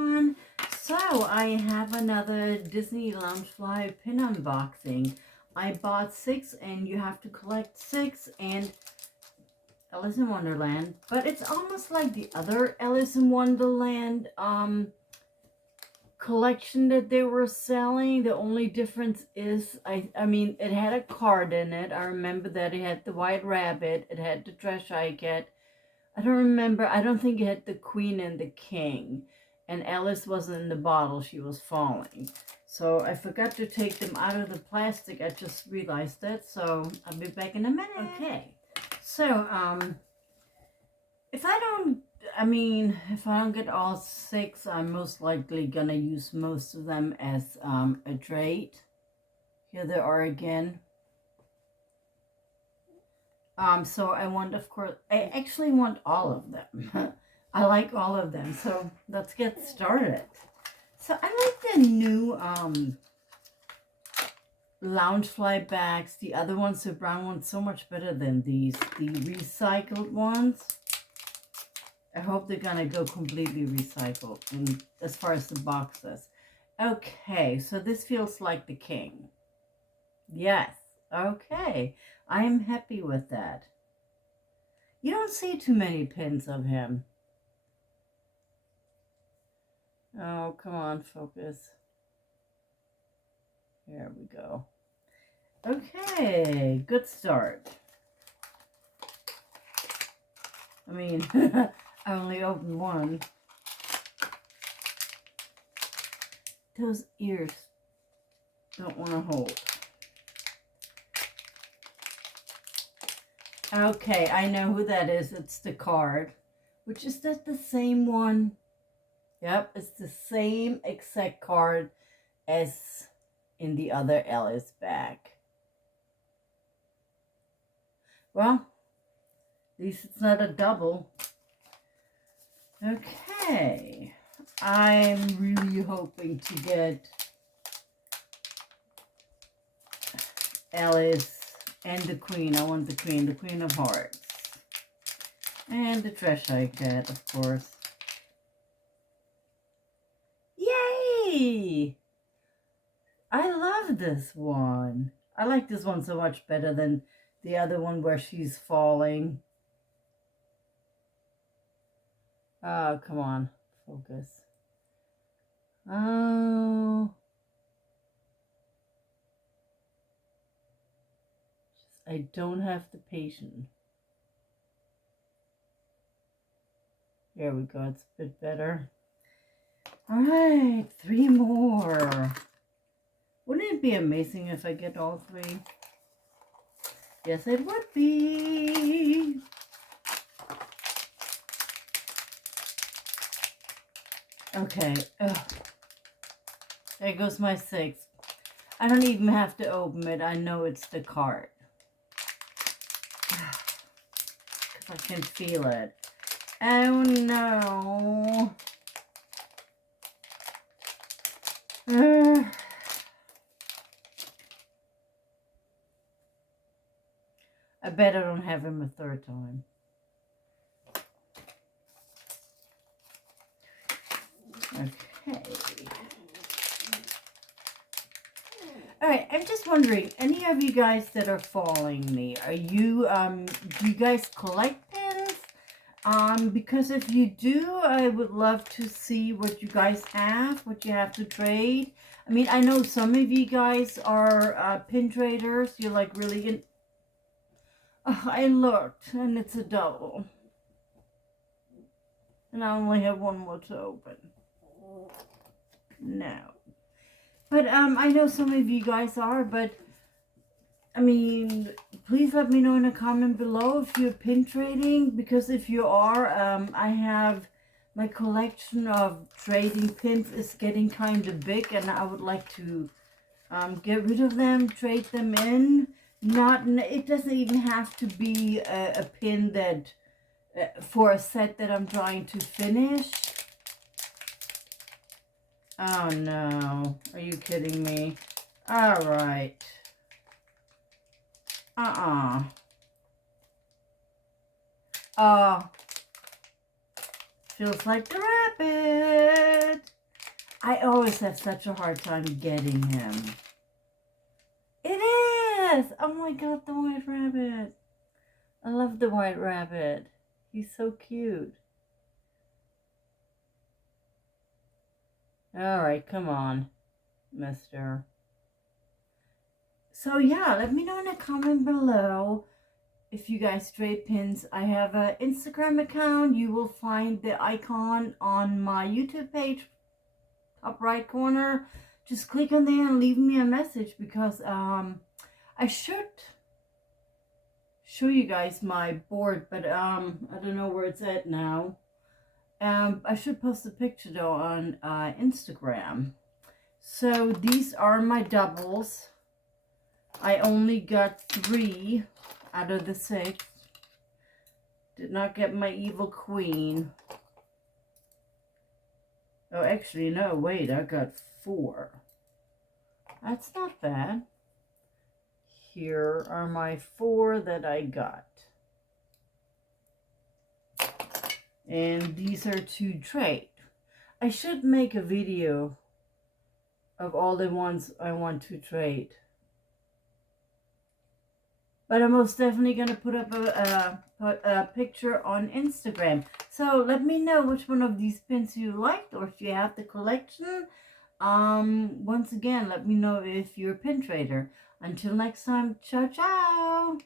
everyone. So I have another Disney Loungefly pin unboxing. I bought 6 and you have to collect 6 and Alice in Wonderland. But it's almost like the other Alice in Wonderland collection that they were selling. The only difference is, I mean, it had a card in it. I remember that it had the White Rabbit. It had the Treasure Cat. I don't remember. I don't think it had the Queen and the King. And Alice wasn't in the bottle. She was falling. So I forgot to take them out of the plastic. I just realized that. So I'll be back in a minute. Okay. So, if I don't get all 6, I'm most likely gonna use most of them as a trade. Here they are again. So I want, of course, I actually want all of them. I like all of them. So let's get started. So I like the new Loungefly bags. The other ones, the brown ones, so much better than these. The recycled ones. I hope they're gonna go completely recycled in, as far as the box says. Okay, so this feels like the King. Yes, okay. I am happy with that. You don't see too many pins of him. Oh, come on, focus. There we go. Okay, good start. I mean, I only opened one. Those ears don't want to hold. Okay, I know who that is. It's the card. Which, is that the same one? Yep, it's the same exact card as in the other Alice bag. Well, at least it's not a double. Okay, I'm really hoping to get Alice and the Queen. I want the Queen of Hearts. And the Treasure Cat, of course. Yay! I love this one. I like this one so much better than the other one where she's falling. Oh, come on. Focus. Oh. I don't have the patience. There we go. It's a bit better. All right. 3 more. Wouldn't it be amazing if I get all 3? Yes, it would be. Okay. Ugh. There goes my 6. I don't even have to open it. I know it's the card. Because I can feel it. Oh no. I bet I don't have him a 3rd time. Okay. Alright, I'm just wondering, any of you guys that are following me, are you, do you guys collect pins? Because if you do, I would love to see what you guys have, what you have to trade. I mean, I know some of you guys are pin traders. You're like really in... Oh, I looked, and it's a double. And I only have one more to open. No. But I know some of you guys are, but I mean, please let me know in a comment below if you're pin trading, because if you are, I have my collection of trading pins is getting kind of big, and I would like to get rid of them, trade them in. It doesn't even have to be a pin that for a set that I'm trying to finish. Oh no, are you kidding me? All right. Oh, feels like the rabbit. I always have such a hard time getting him. It is! Oh my god, the white rabbit. I love the white rabbit. He's so cute. Alright, come on, mister. So yeah, let me know in the comment below if you guys trade pins. I have an Instagram account. You will find the icon on my YouTube page, top right corner. Just click on there and leave me a message, because I should show you guys my board, but I don't know where it's at now. I should post a picture though on Instagram. So these are my doubles. I only got 3 out of the 6. Did not get my evil queen. Oh, actually, no, wait, I got 4. That's not bad. Here are my 4 that I got. And these are to trade. I should make a video of all the ones I want to trade. But I'm most definitely going to put up a picture on Instagram. So let me know which one of these pins you liked, or if you have the collection. Once again, let me know if you're a pin trader. Until next time, ciao, ciao.